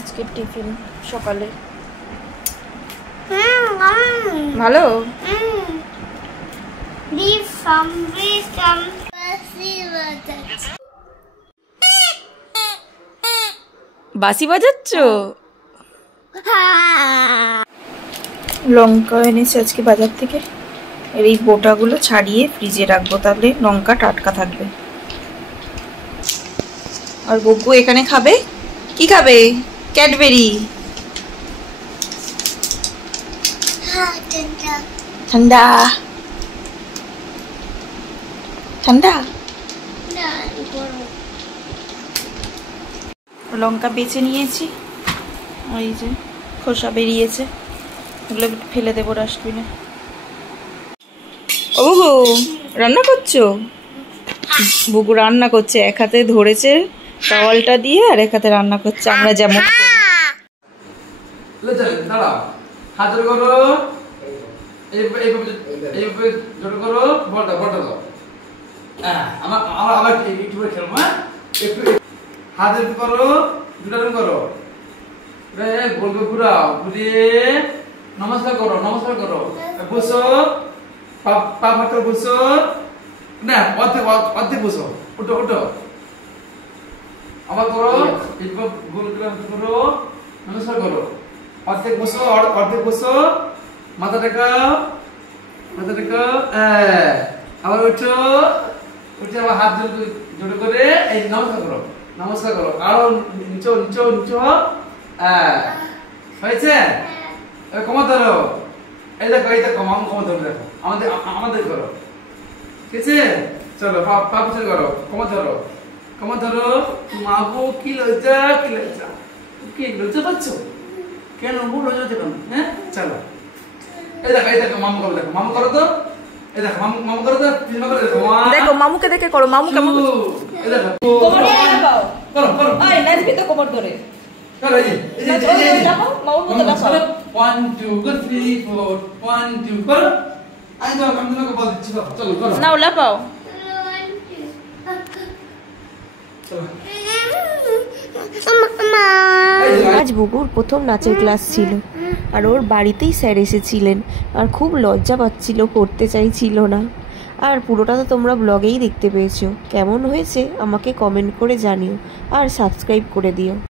আজকে টিফিন সকালে ভালো। বাঁশি বাজাচ্ছ? লঙ্কা এনেছি আজকে বাজার থেকে, এর এই বোটাগুলো ছাড়িয়ে ফ্রিজে রাখবো, তাহলে লঙ্কা টাটকা থাকবে। আর বকু এখানে খাবে, কি খাবে? ক্যাডবেরি। ঠান্ডা ঠান্ডা। লঙ্কা বেছে নিয়েছি, ওই যে খোসা বেরিয়েছে, ওগুলো ফেলে দেবো ডাস্টবিনে। ও বুবু রান্না করছো? বুবু রান্না করছে, এক হাতে ধরেছে টাওয়ালটা দিয়ে আর এক হাতে রান্না করছে, আমরা যেমন করি। হাত জোড় করো, এইভাবে জোড় করো, বলটা দাও। আমার একটু করে খেলবো, হ্যাঁ? একটু হাত করো, দুটা রুম করো, গোল গোল ঘুরাও, ঘুরিয়ে নমস্কার করো, বসো, পা ফাঁক বসো, না অর্ধেক বসো, উঠো আবার করো, গোল করো, নমস্কার করো, অর্ধেক বসো, মাথা টেকাও, আবার উঠে আবার হাত জোড়ে করে এই নমস্কার করো, আরো নিচো হয়েছে? কমা ধরো, এই দেখো কমা ধরো, দেখো আমাদের করো, ঠিক আছে? চলো পা পিছনে করো, কমা ধরো, মাগো কি লজ্জা পাচ্ছ? কেন লজ্জা হচ্ছে কেন? হ্যাঁ চলো, এই দেখো মামু করো তো, এই দেখো মামু করো তো, পিছনে করে দেখো মামুকে দেখে করো, মামু কেমন এই দেখো কোমর ধরে লাগাও, করো এই নাচবি তো কোমর ধরে করো, এই লাগাও, মামুর মতো লাগাও। 1 2 3 4 1 2 করো, আমি তোমাকে বল দিচ্ছি, চলো করো, নাও লাগাও। আজ বুবুর প্রথম নাচের ক্লাস ছিল, আর ওর বাড়িতেই স্যার এসেছিলেন, আর খুব লজ্জা পাচ্ছিল, করতে চাইছিল না। আর পুরোটা তো তোমরা ব্লগেই দেখতে পেয়েছো। কেমন হয়েছে আমাকে কমেন্ট করে জানিও, আর সাবস্ক্রাইব করে দিও।